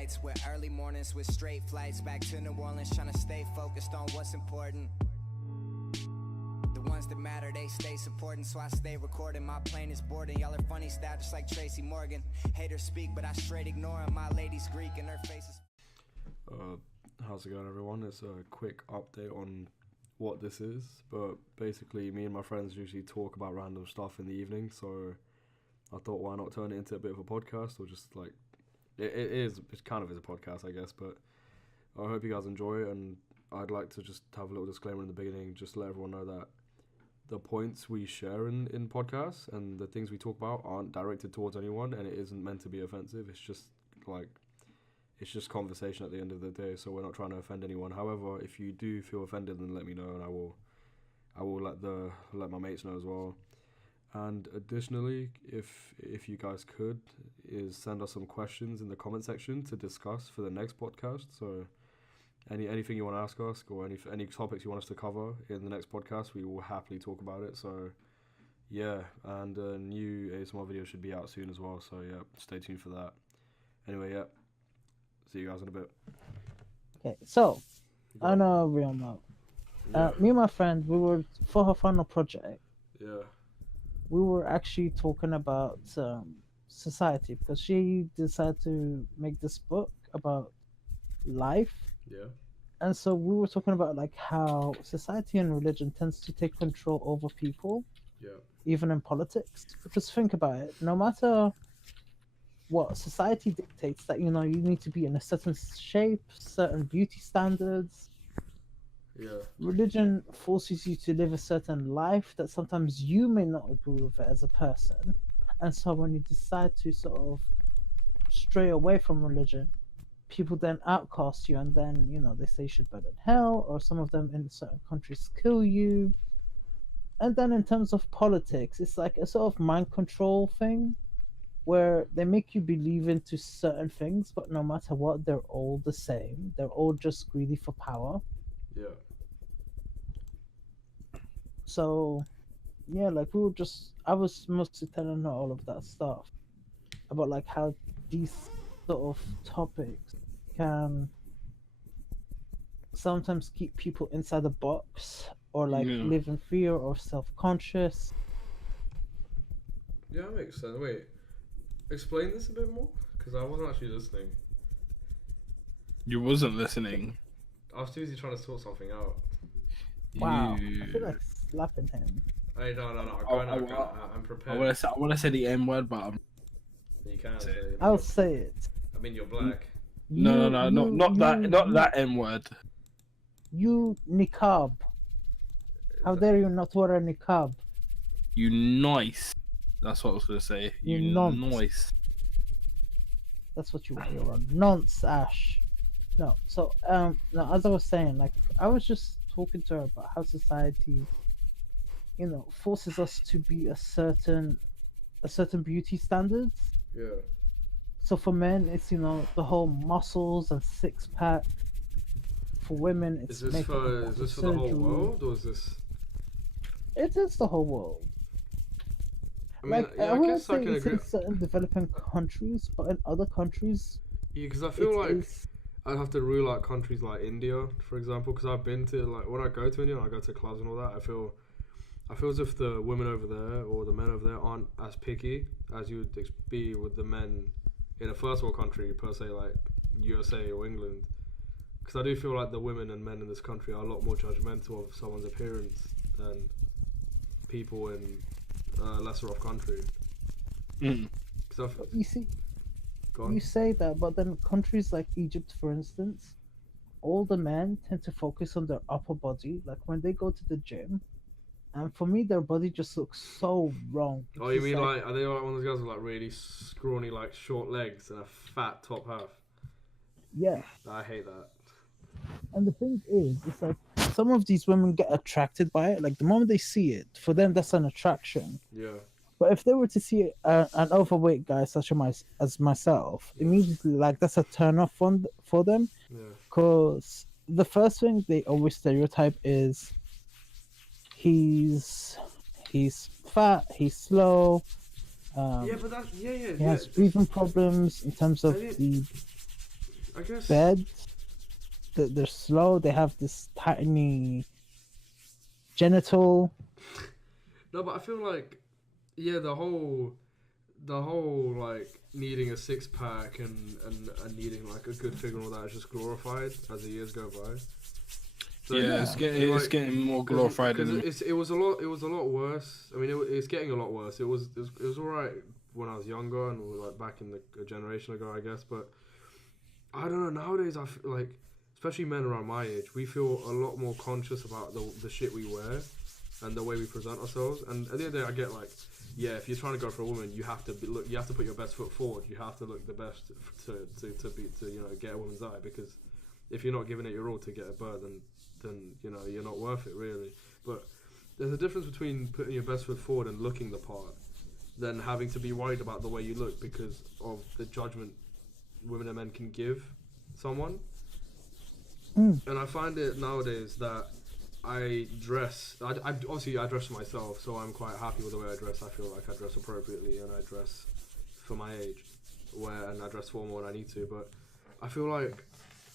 nights with early mornings with straight flights back to New Orleans, trying to stay focused on what's important. The ones that matter, they stay supporting, so I stay recording. My plane is boarding, y'all are funny style just like Tracy Morgan. Haters speak, but I straight ignore them. My lady's Greek and her face is... How's it going, everyone? It's a quick update on what this is, but basically me and my friends usually talk about random stuff in the evening, so I thought, why not turn it into a bit of a podcast, or just like, it kind of is a podcast, I guess, but I hope you guys enjoy it, and I'd like to just have a little disclaimer in the beginning, just to let everyone know that the points we share in podcasts and the things we talk about aren't directed towards anyone, and it isn't meant to be offensive. It's just conversation at the end of the day, so we're not trying to offend anyone. However, if you do feel offended, then let me know, and I will let my mates know as well. And additionally, if you guys could, is send us some questions in the comment section to discuss for the next podcast. So anything you want to ask us, or any topics you want us to cover in the next podcast, we will happily talk about it. So yeah, and a new ASMR video should be out soon as well, so yeah, stay tuned for that. Anyway, yeah, see you guys in a bit. Okay, so on a real note, me and my friend, we were, for her final project, we were actually talking about society, because she decided to make this book about life. And so we were talking about like how society and religion tends to take control over people, even in politics. Because think about it, no matter what society dictates, that you need to be in a certain shape, certain beauty standards. Religion forces you to live a certain life that sometimes you may not agree with it as a person. And so when you decide to sort of stray away from religion, people then outcast you, and then they say you should burn in hell, or some of them in certain countries kill you. And then in terms of politics, it's like a sort of mind control thing, where they make you believe into certain things, but no matter what, they're all the same. They're all just greedy for power. So yeah, like I was mostly telling her all of that stuff about like how these sort of topics can sometimes keep people inside a box, or like live in fear or self-conscious. Yeah, that makes sense. Wait, explain this a bit more, because I wasn't actually listening. You wasn't listening? I was too busy trying to sort something out. Wow, I feel like slapping him. Hey, no, I'm prepared. I want to say the N word, but you can't say it. I'll say it. I mean, you're black. Not that N word. You niqab. How dare you not wear a niqab? You nice. That's what I was going to say. You nice. That's what you want. You're a nonce, Ash. No, so no, as I was saying, like I was just talking to her about how society, forces us to be a certain beauty standards. So for men, it's the whole muscles and six pack. For women, it's is this for the whole world, or is this? It is the whole world. I mean, I wouldn't say it's in certain developing countries, but in other countries. Yeah, because I feel like I'd have to rule out countries like India, for example, because I've been to, like, when I go to India and I go to clubs and all that, I feel as if the women over there or the men over there aren't as picky as you would be with the men in a first world country, per se, like USA or England. Because I do feel like the women and men in this country are a lot more judgmental of someone's appearance than people in a lesser off country. You see, you say that, but then countries like Egypt, for instance, all the men tend to focus on their upper body, like when they go to the gym. And for me, their body just looks so wrong. Oh, you mean like, are they like one of those guys with like really scrawny, like short legs and a fat top half? Yeah. I hate that. And the thing is, it's like some of these women get attracted by it. Like the moment they see it, for them, that's an attraction. But if they were to see an overweight guy such as myself, immediately, like, that's a turn off for them. Because the first thing they always stereotype is he's fat, he's slow, but that's, he has breathing problems in terms of the I guess bed. They're slow. They have this tiny genital. No, but I feel like, yeah, the whole like needing a 6-pack and needing like a good figure and all that is just glorified as the years go by. So, yeah, it's getting more glorified. It was a lot worse. I mean, it's getting a lot worse. It was alright when I was younger and like back in a generation ago, I guess. But I don't know. Nowadays, I feel like, especially men around my age, we feel a lot more conscious about the shit we wear and the way we present ourselves. And at the end of the day, I get like, yeah, if you're trying to go for a woman, you have to you have to put your best foot forward. You have to look the best to get a woman's eye, because if you're not giving it your all to get a bird, then you're not worth it, really. But there's a difference between putting your best foot forward and looking the part than having to be worried about the way you look because of the judgment women and men can give someone. And I find it nowadays that I dress for myself, so I'm quite happy with the way I dress. I feel like I dress appropriately and I dress for my age, and I dress formal when I need to. But I feel like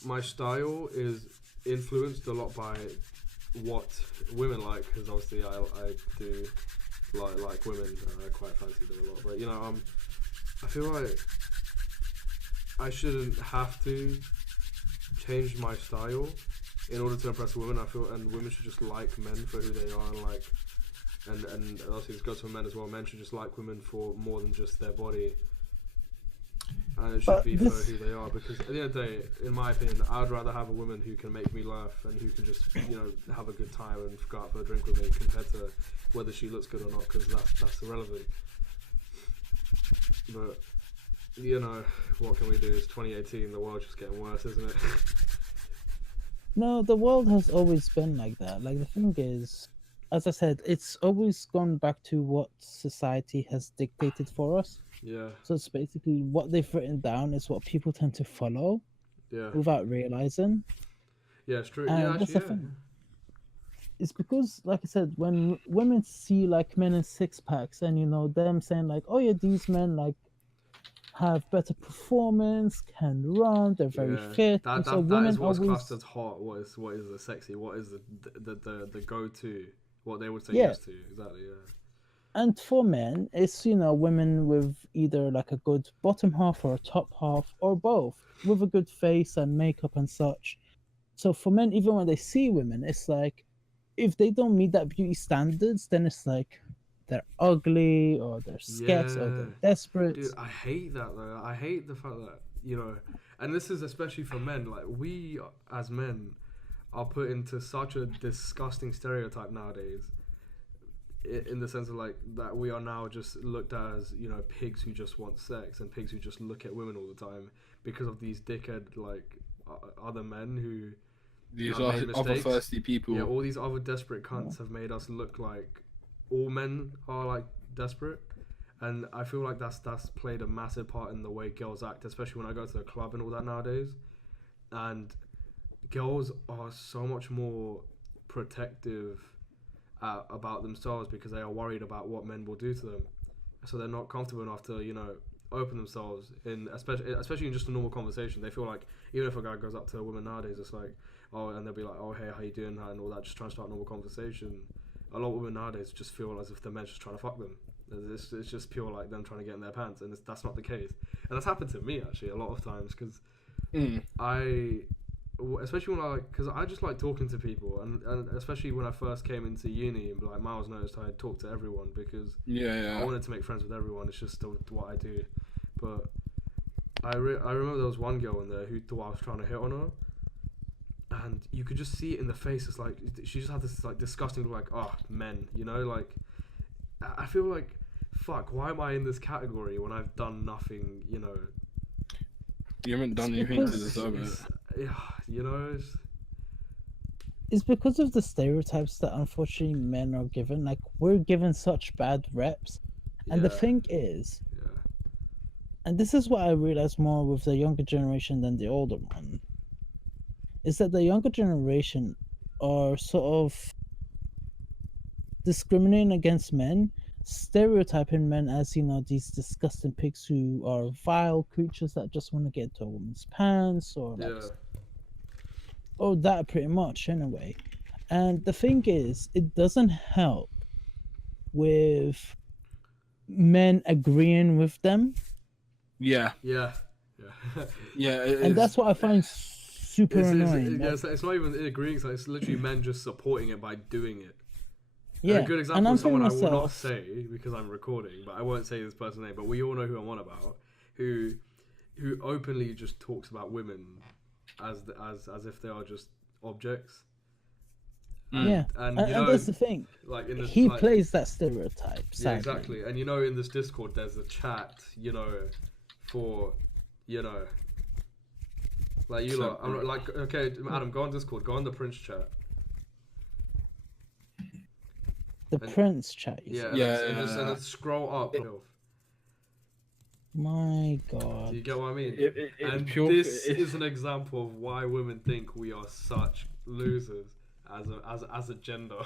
my style is influenced a lot by what women like, because obviously I do like women, and I quite fancy them a lot. But I feel like I shouldn't have to change my style in order to impress women. I feel, and women should just like men for who they are, and obviously this goes for men as well. Men should just like women for more than just their body, and it should be for who they are. Because at the end of the day, in my opinion, I'd rather have a woman who can make me laugh and who can just have a good time and go out for a drink with me, compared to whether she looks good or not, because that's irrelevant. But what can we do? It's 2018. The world's just getting worse, isn't it? No, the world has always been like that. Like, the thing is, as I said, it's always gone back to what society has dictated for us. Yeah. So it's basically what they've written down is what people tend to follow. Yeah. Without realizing. Yeah, it's true. And yeah, that's the thing. It's because, like I said, when women see like men in 6-packs and them saying like, oh yeah, these men like have better performance, can run, they're very fit. That so that is what's always classed as hot. What is the sexy? What is the go-to? What they would say yes to? Exactly. Yeah. And for men, it's women with either like a good bottom half or a top half or both, with a good face and makeup and such. So for men, even when they see women, it's like, if they don't meet that beauty standards, then it's like they're ugly or they're skets or they're desperate. Dude, I hate that though. I hate the fact that and this is especially for men. Like, we as men are put into such a disgusting stereotype nowadays, in the sense of like that we are now just looked at as pigs who just want sex and pigs who just look at women all the time because of these dickhead like other men who. These are other thirsty people. Yeah, all these other desperate cunts have made us look like all men are like desperate, and I feel like that's played a massive part in the way girls act, especially when I go to the club and all that nowadays. And girls are so much more protective about themselves because they are worried about what men will do to them, so they're not comfortable enough to open themselves in especially in just a normal conversation. They feel like even if a guy goes up to a woman nowadays, it's like, oh, and they'll be like, oh, hey, how you doing, and all that, just trying to start a normal conversation. A lot of women nowadays just feel as if the men's just trying to fuck them. It's just pure like them trying to get in their pants, and that's not the case. And that's happened to me actually a lot of times, because especially when because I just like talking to people, and especially when I first came into uni, and like Miles noticed I talked to everyone because I wanted to make friends with everyone. It's just what I do. But I remember there was one girl in there who thought I was trying to hit on her, and you could just see it in the face. It's like she just had this like disgusting look, like, oh, men, like I feel like, fuck, why am I in this category when I've done nothing? You haven't done anything to deserve it. Yeah, it's because of the stereotypes that unfortunately men are given. Like, we're given such bad reps, and the thing is, and this is what I realize more with the younger generation than the older one, is that the younger generation are sort of discriminating against men stereotyping men as, you know, these disgusting pigs who are vile creatures that just want to get into a woman's pants, or like, or that pretty much anyway. And the thing is, it doesn't help with men agreeing with them. Yeah. And that's what I find super annoying. It's not even agreeing, it's literally men just supporting it by doing it. Yeah. And a good example of someone I will not say because I'm recording, but I won't say this person's name, but we all know who I'm on about, who openly just talks about women as if they are just objects. And that's the thing. Like he plays that stereotype. Yeah, exactly. And you know, in this Discord, there's a chat. You know, for like you lot. I'm like, okay, Adam, go on Discord. Go on the Prince chat. Prince chat. And then scroll up. My God. Do you get what I mean? This is an example of why women think we are such losers as a gender.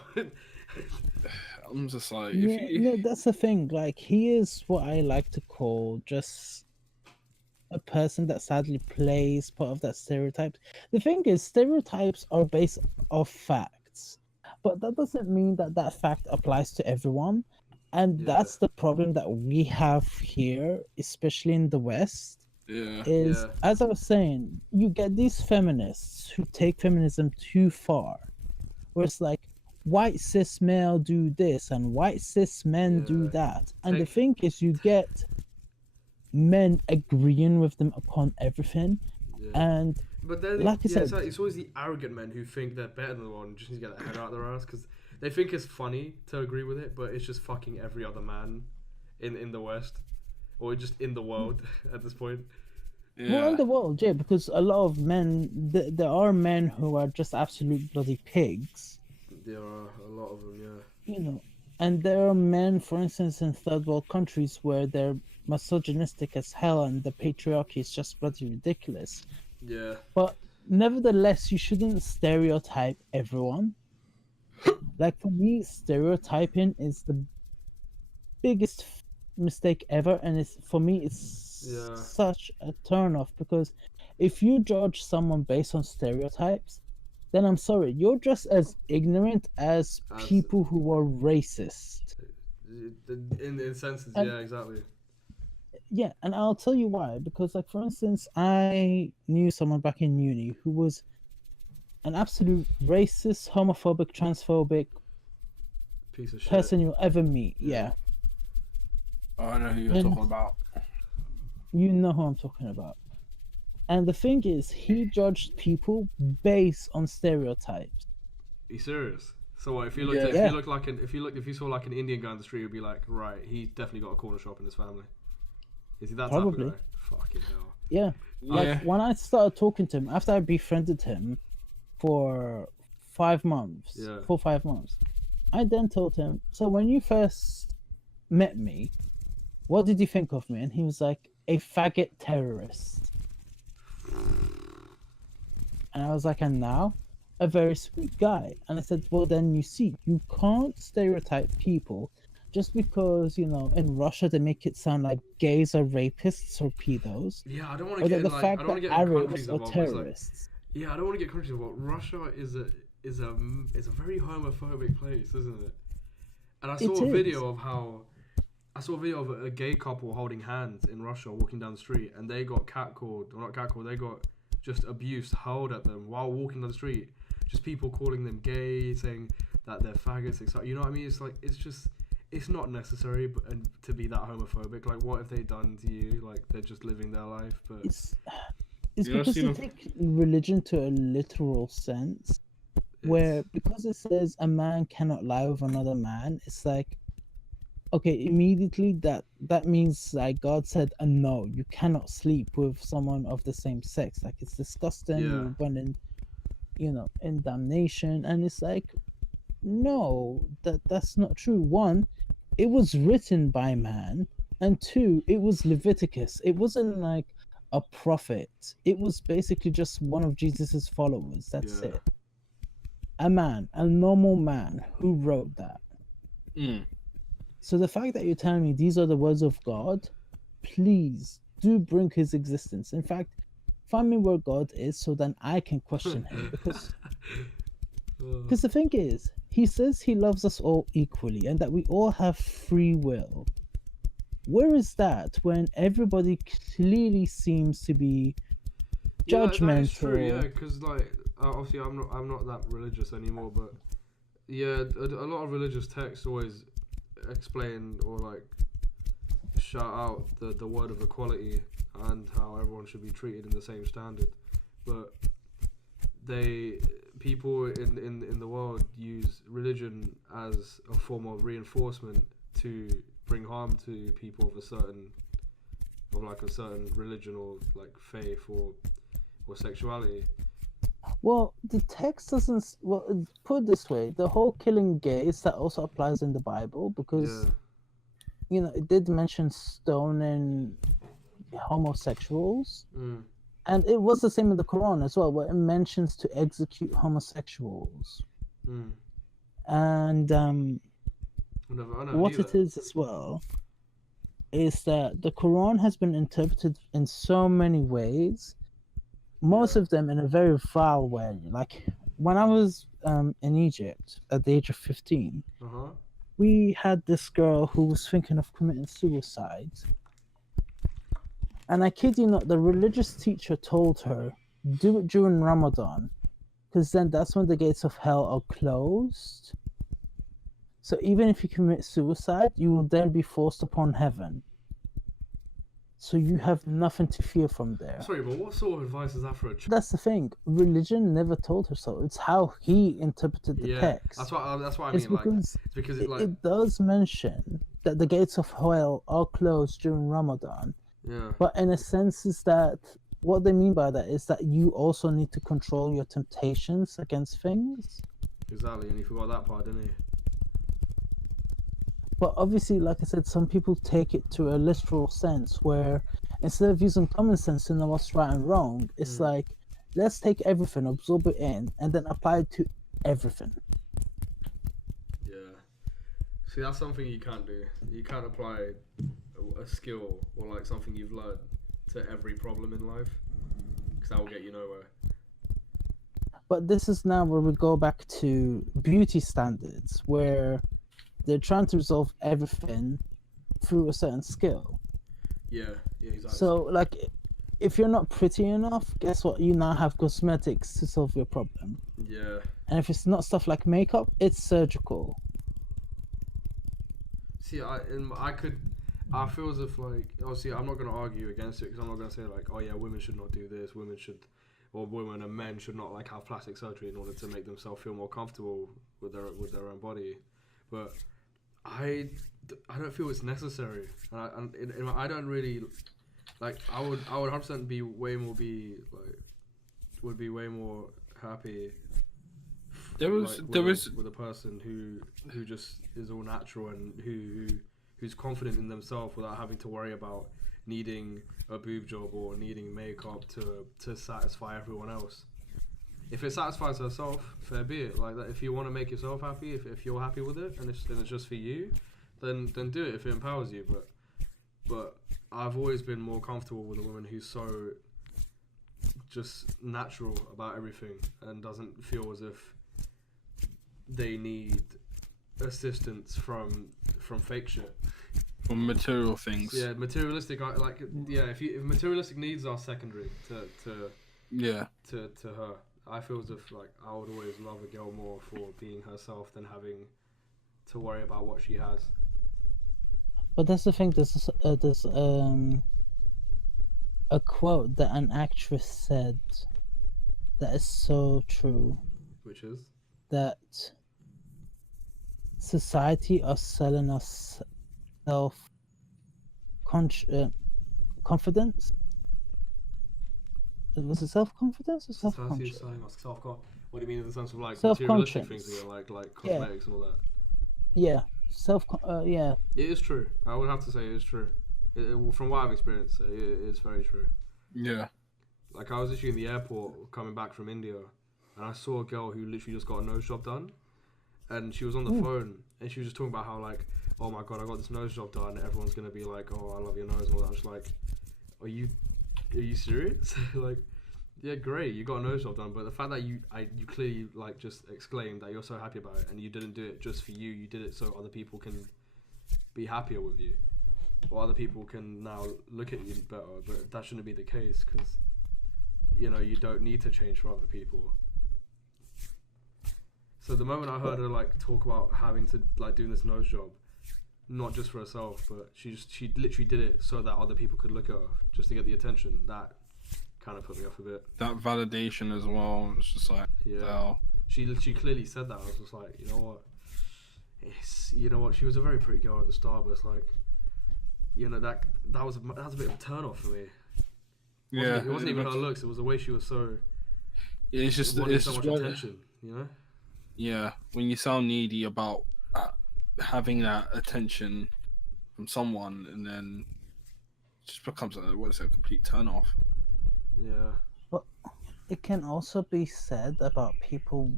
I'm just like, no, that's the thing. Like, he is what I like to call just a person that sadly plays part of that stereotype. The thing is, stereotypes are based off facts, but that doesn't mean that fact applies to everyone. And that's the problem that we have here, especially in the West. As I was saying, you get these feminists who take feminism too far, where it's like, white cis male do this and white cis men do that. And the thing is, you get men agreeing with them upon everything. But then, like I said, it's always the arrogant men who think they're better than the one, just need to get their head out their ass, because they think it's funny to agree with it, but it's just fucking every other man in the West, or just in the world at this point. Well, in the world, because a lot of men, there are men who are just absolute bloody pigs. There are a lot of them, You know, and there are men, for instance, in third world countries where they're misogynistic as hell and the patriarchy is just bloody ridiculous. Yeah. But nevertheless, you shouldn't stereotype everyone. Like, for me, stereotyping is the biggest mistake ever, and it's such a turn off, because if you judge someone based on stereotypes, then I'm sorry, you're just as ignorant as people who are racist. In senses, exactly. Yeah, and I'll tell you why. Because, like, for instance, I knew someone back in uni who was an absolute racist, homophobic, transphobic piece of shit person you'll ever meet. Yeah. Oh, I know who you're talking about. You know who I'm talking about. And the thing is, he judged people based on stereotypes. Are you serious? So what, if you saw like an Indian guy on the street, you'd be like, right, he's definitely got a corner shop in his family. Is he that type of guy? Fucking hell. Yeah. Like, when I started talking to him, after I befriended him for 5 months, 4 or 5 months, I then told him, so when you first met me, what did you think of me? And he was like, a faggot terrorist. And I was like, and now? A very sweet guy. And I said, well, then you see, you can't stereotype people just because, you know, in Russia they make it sound like gays are rapists or pedos. Yeah, I don't want to get I don't want to get Arabs are terrorists. Like, I don't want to get countries involved. Russia is a very homophobic place, isn't it? And I saw a video of a gay couple holding hands in Russia walking down the street, and they got they got just abuse hurled at them while walking down the street. Just people calling them gay, saying that they're faggots, etc. You know what I mean? It's like, it's not necessary to be that homophobic. Like, what have they done to you? Like, they're just living their life. But it's because they take religion to a literal sense, where because it says a man cannot lie with another man, it's like, okay, immediately that means like God said, no, you cannot sleep with someone of the same sex. Like, it's disgusting. You're burning, in damnation. And it's like, no, that's not true. One, it was written by man, and two, it was Leviticus. It wasn't like a prophet. It was basically just one of Jesus's followers. That's it. A normal man who wrote that. So the fact that you're telling me these are the words of God, please do bring his existence. In fact, find me where God is so then I can question him. Because the thing is, he says he loves us all equally and that we all have free will. Where is that when everybody clearly seems to be judgmental? That is true, yeah, because like obviously I'm not that religious anymore, but yeah, a lot of religious texts always explain or like shout out the word of equality and how everyone should be treated in the same standard, but people in the world use religion as a form of reinforcement to bring harm to people of a certain religion or like faith or sexuality. Well, the text doesn't. Well, put it this way: the whole killing gays that also applies in the Bible because, you know, it did mention stoning homosexuals, and it was the same in the Quran as well, where it mentions to execute homosexuals. And what it is as well is that the Quran has been interpreted in so many ways. Most of them in a very vile way. Like when I was in Egypt at the age of 15, we had this girl who was thinking of committing suicide. And I kid you not, the religious teacher told her, do it during Ramadan, because then that's when the gates of hell are closed. So even if you commit suicide, you will then be forced upon heaven. So you have nothing to fear from there. Sorry, but what sort of advice is that for a child? That's the thing. Religion never told her so. It's how he interpreted the text. That's what I mean. It's because it does mention that the gates of hell are closed during Ramadan. Yeah. But in a sense, is that what they mean by that is that you also need to control your temptations against things. Exactly, and he forgot that part, didn't he? But obviously, like I said, some people take it to a literal sense where instead of using common sense to know what's right and wrong, it's like, let's take everything, absorb it in, and then apply it to everything. Yeah. See, that's something you can't do. You can't apply a skill or like something you've learned to every problem in life, because that will get you nowhere. But this is now where we go back to beauty standards, where they're trying to resolve everything through a certain skill. Yeah, exactly. So, like, if you're not pretty enough, guess what? You now have cosmetics to solve your problem. Yeah. And if it's not stuff like makeup, it's surgical. See, I feel as if, like, obviously I'm not going to argue against it, because I'm not going to say, like, oh yeah, women should not do this, women and men should not, like, have plastic surgery in order to make themselves feel more comfortable with their own body. But I don't feel it's necessary, and I don't really like. I would 100% be way more happy. With a person who just is all natural and who's confident in themselves without having to worry about needing a boob job or needing makeup to satisfy everyone else. If it satisfies herself, fair be it. Like that, if you want to make yourself happy, if you're happy with it, and it's just for you, then do it if it empowers you. But I've always been more comfortable with a woman who's so just natural about everything and doesn't feel as if they need assistance from fake shit. From material things. Yeah, materialistic. If materialistic needs are secondary to her. I feel as if like I would always love a girl more for being herself than having to worry about what she has. But that's the thing. There's a quote that an actress said that is so true. Which is that society are selling us confidence. Was it self-confidence or self-conscious? What do you mean in the sense of like materialistic things, like cosmetics and all that? Yeah, yeah. It is true. I would have to say it is true. From what I've experienced, it is very true. Yeah. Like I was literally in the airport coming back from India, and I saw a girl who literally just got a nose job done, and she was on the phone, and she was just talking about how like oh my god, I got this nose job done, everyone's gonna be like, oh, I love your nose and all that. I'm just like, are you serious? Like, yeah, great, you got a nose job done, but the fact that you clearly like just exclaimed that you're so happy about it, and you didn't do it just for you did it so other people can be happier with you, or other people can now look at you better. But that shouldn't be the case, because you know, you don't need to change for other people. So the moment I heard her like talk about having to like doing this nose job, not just for herself, but she literally did it so that other people could look at her, just to get the attention, that kind of put me off a bit. That validation as well. It's just like, yeah. Wow. She clearly said that. I was just like, you know what? She was a very pretty girl at the start, but it's like, you know, that was a bit of a turn off for me. It wasn't even her looks. It was the way she was so. It's just wanting so much attention, you know. Yeah, when you sound needy about having that attention from someone, and then it just becomes a complete turn off. Yeah. But it can also be said about people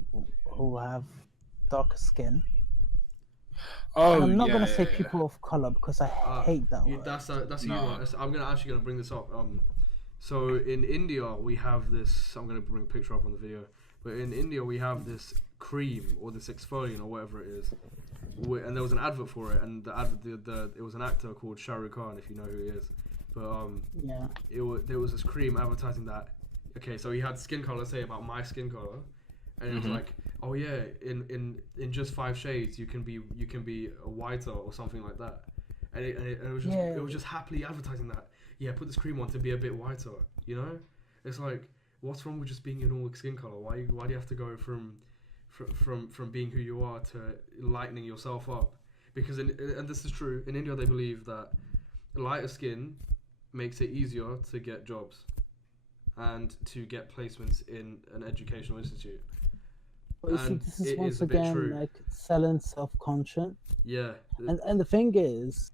who have darker skin. Oh, and I'm not gonna say yeah. people of color, because I hate that word. That's you. I'm actually gonna bring this up. So in India we have this. I'm gonna bring a picture up on the video. But in India we have this cream or this exfoliant or whatever it is, and there was an advert for it, and the advert, it was an actor called Shah Rukh Khan, if you know who he is. But there was this cream advertising that. Okay, so he had skin color, say about my skin color, and it was like, oh yeah, in just 5 shades you can be a whiter or something like that, and it was just happily advertising that. Yeah, put this cream on to be a bit whiter. You know, it's like, what's wrong with just being your normal skin color? Why do you have to go from being who you are to lightening yourself up? Because and this is true, in India they believe that lighter skin makes it easier to get jobs and to get placements in an educational institute. But you see, this is once again like selling self-conscious. Yeah. And the thing is,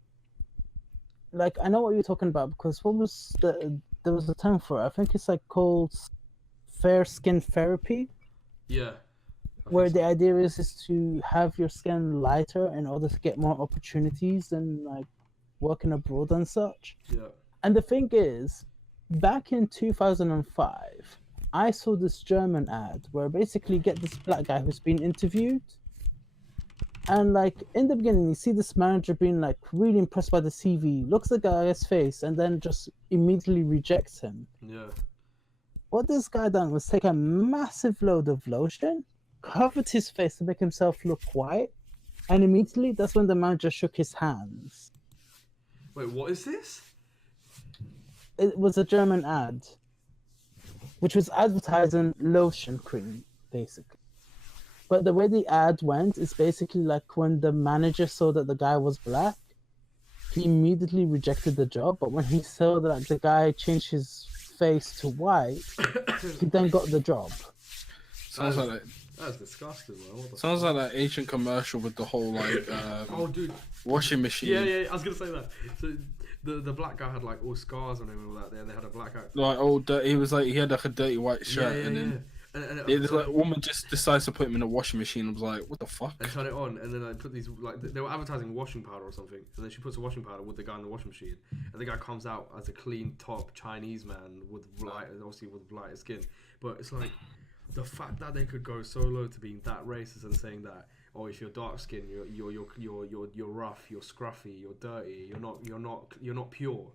like, I know what you're talking about, because there was a term for it. I think it's like called fair skin therapy. Yeah. Where the idea is to have your skin lighter in order to get more opportunities and like working abroad and such. Yeah. And the thing is, back in 2005, I saw this German ad where basically get this black guy who's been interviewed, and like in the beginning you see this manager being like really impressed by the CV, looks at the guy's face, and then just immediately rejects him. Yeah. What this guy done was take a massive load of lotion, covered his face to make himself look white, and immediately that's when the manager shook his hands. Wait, what is this? It was a German ad, which was advertising lotion cream, basically. But the way the ad went is basically like when the manager saw that the guy was black, he immediately rejected the job. But when he saw that the guy changed his face to white, he then got the job. Sounds like that. That's disgusting, man. Sounds like that Asian commercial with the whole like oh, dude, washing machine. Yeah. I was gonna say that. So the black guy had like all scars on him and all that. And they had a black guy. Like all dirty. He was like he had like a dirty white shirt, and then this like woman just decides to put him in a washing machine. I was like, what the fuck? And turn it on, and then I put these like they were advertising washing powder or something, and then she puts a washing powder with the guy in the washing machine, and the guy comes out as a clean top Chinese man with obviously with lighter skin. But it's like the fact that they could go so low to being that racist and saying that, oh, if you're dark skinned, you're rough, you're scruffy, you're dirty, you're not pure.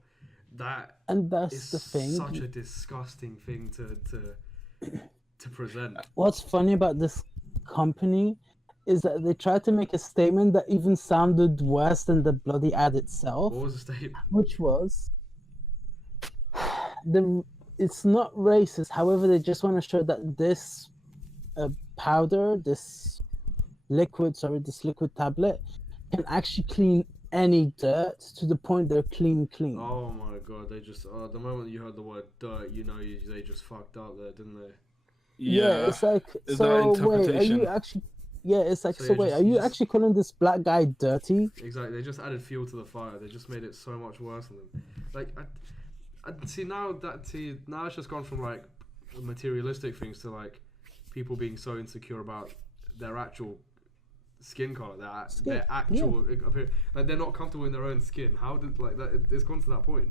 That's the thing. Such a disgusting thing to present. What's funny about this company is that they tried to make a statement that even sounded worse than the bloody ad itself. What was the statement? Which was, it's not racist. However, they just want to show that this powder, this liquid tablet, can actually clean any dirt to the point they're clean. Oh my god! They just the moment you heard the word dirt, they just fucked up there, didn't they? Yeah, it's like, so wait, are you actually? Yeah, it's like, so wait, are you actually calling this black guy dirty? Exactly. They just added fuel to the fire. They just made it so much worse than them. Like, I see now it's just gone from like materialistic things to like people being so insecure about their actual skin color, their actual appearance. Like they're not comfortable in their own skin. How did like that? It's gone to that point.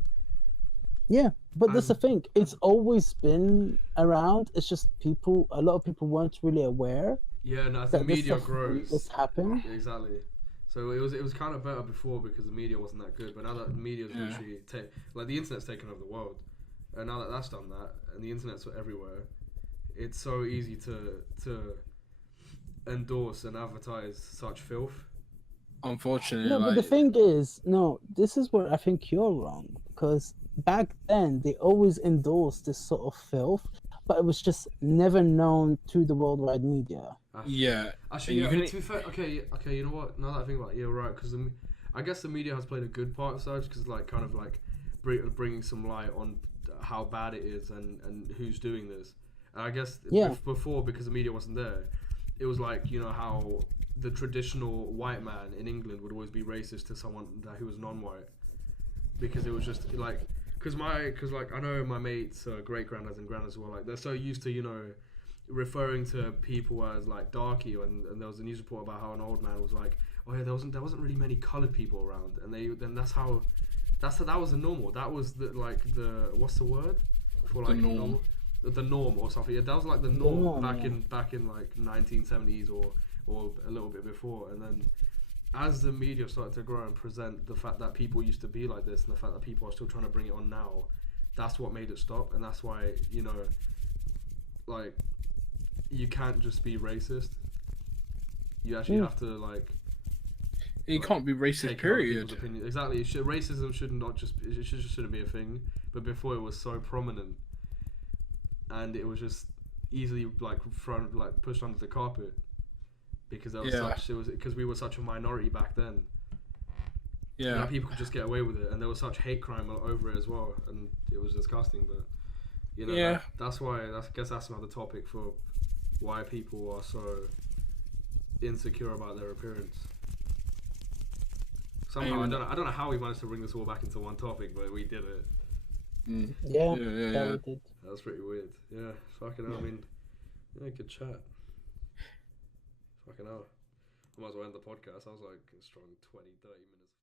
Yeah, but that's the thing. It's always been around. It's just a lot of people weren't really aware. Yeah, and as the media grows, this happened. Exactly. So it was kind of better before because the media wasn't that good. But now that the media's literally like the internet's taken over the world, and now that that's done that, and the internet's everywhere, it's so easy to endorse and advertise such filth. Unfortunately, no, but the thing is, this is where I think you're wrong, because back then they always endorsed this sort of filth, but it was just never known to the worldwide media. Actually, to be fair, okay, you know what? Now that I think about it, you're right, because I guess the media has played a good part of such, because like kind of like bringing some light on how bad it is and who's doing this. And I guess before, because the media wasn't there, it was like, you know, how the traditional white man in England would always be racist to someone who was non-white, because it was just like, because like I know my mates, great granddads and granddads were like, they're so used to, you know, referring to people as like darky, and there was a news report about how an old man was like, oh yeah, there wasn't really many coloured people around, and that was the normal. That was the what's the word for like the norm or something. Yeah, that was like the norm back in like 1970s or a little bit before. And then as the media started to grow and present the fact that people used to be like this, and the fact that people are still trying to bring it on now, that's what made it stop. And that's why, you know, like, you can't just be racist. You actually have to like. You can't be racist. Period. Exactly. Racism shouldn't be a thing. But before, it was so prominent, and it was just easily like pushed under the carpet, because because we were such a minority back then. Yeah. Now people could just get away with it, and there was such hate crime over it as well, and it was disgusting. But you know, that's why. I guess that's another topic for why people are so insecure about their appearance. Somehow, I don't know how we managed to bring this all back into one topic, but we did it. Yeah, we did. That was pretty weird. Yeah, fucking hell. I mean, good chat. Fucking hell. I might as well end the podcast. I was like, a strong 20, 30 minutes.